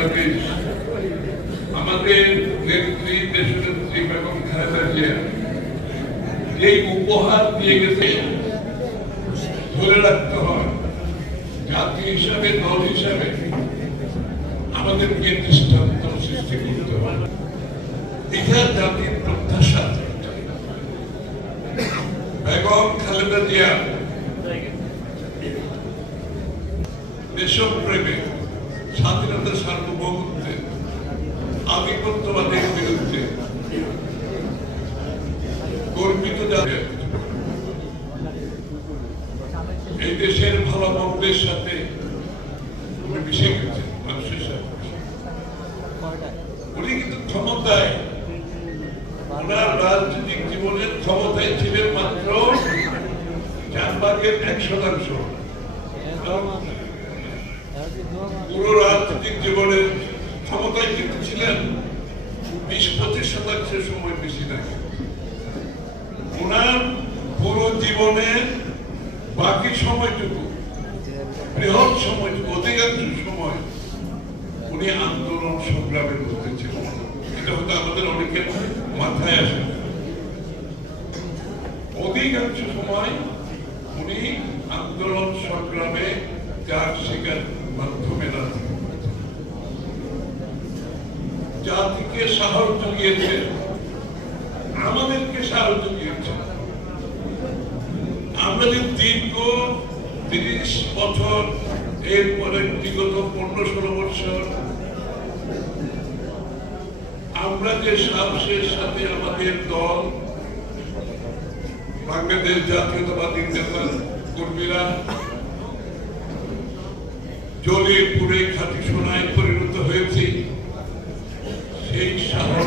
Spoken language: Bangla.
বাংলাদেশ আমাদের নেত্রী দেশনেত্রী বেগম খালেদা জিয়া যে উপহার দিয়ে গেছে ধরে রাখতে হয়। জাতি হিসাবে, দল হিসাবে আমাদেরকে দৃষ্টান্ত সৃষ্টি করতে হয়। এটা জাতির প্রত্যাশা। বেগম খালেদা জিয়া দেশপ্রেমে, স্বাধীনতা, সার্বভৌমত্বে, আধিপত্যবাদের বিরুদ্ধে গর্বিত যাবে। এই দেশের ভালো মন্দের সাথে মিশে গেছে মানুষের সাথে। উনি কিন্তু ক্ষমতায়, ওনার রাজনৈতিক জীবনের ক্ষমতায় ছিলেন মাত্র 4/100। পুরো রাজনৈতিক জীবনের ক্ষমতায় কিন্তু ছিলেন 20-25% সময়, বেশি থাকে। ওনার পুরো জীবনের বাকি সময়টুকু, বৃহৎ সময়টুকু, অধিকাংশ সময় উনি আন্দোলন সংগ্রামের মধ্যে ছিলেন। এটা হয়তো আমাদের অনেকের মাথায় আসে। অধিকাংশ সময় উনি আন্দোলন সংগ্রামে ত্যাগ স্বীকার মাধ্যমে জাতিকে সাহস জুগিয়েছে, আমাদেরকে সাহস জুগিয়েছে। আমরা যে দীর্ঘ 30 বছর, এরপরে বিগত 15-16 বছর আমরা যে সাহসের সাথে আমাদের দল, বাংলাদেশ জাতীয়তাবাদী নেতা কর্মীরা জ্বলে পুড়ে খাঁটি সোনায় পরিণত হয়েছে, সেই সাহস